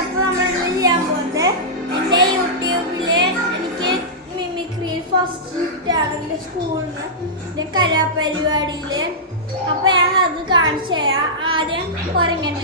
അപ്പോൾ നമ്മളിന്ന് ചെയ്യാൻ പോകുന്നത് എൻ്റെ യൂട്യൂബിൽ എനിക്ക് മിമിക്രിയിൽ ഫസ്റ്റ് കിട്ടാണ് എൻ്റെ സ്കൂളിൽ നിന്ന് എൻ്റെ കലാപരിപാടിയിൽ. അപ്പോൾ ഞാൻ അത് കാണിച്ചു തരാം. ആദ്യം കുറങ്ങനെ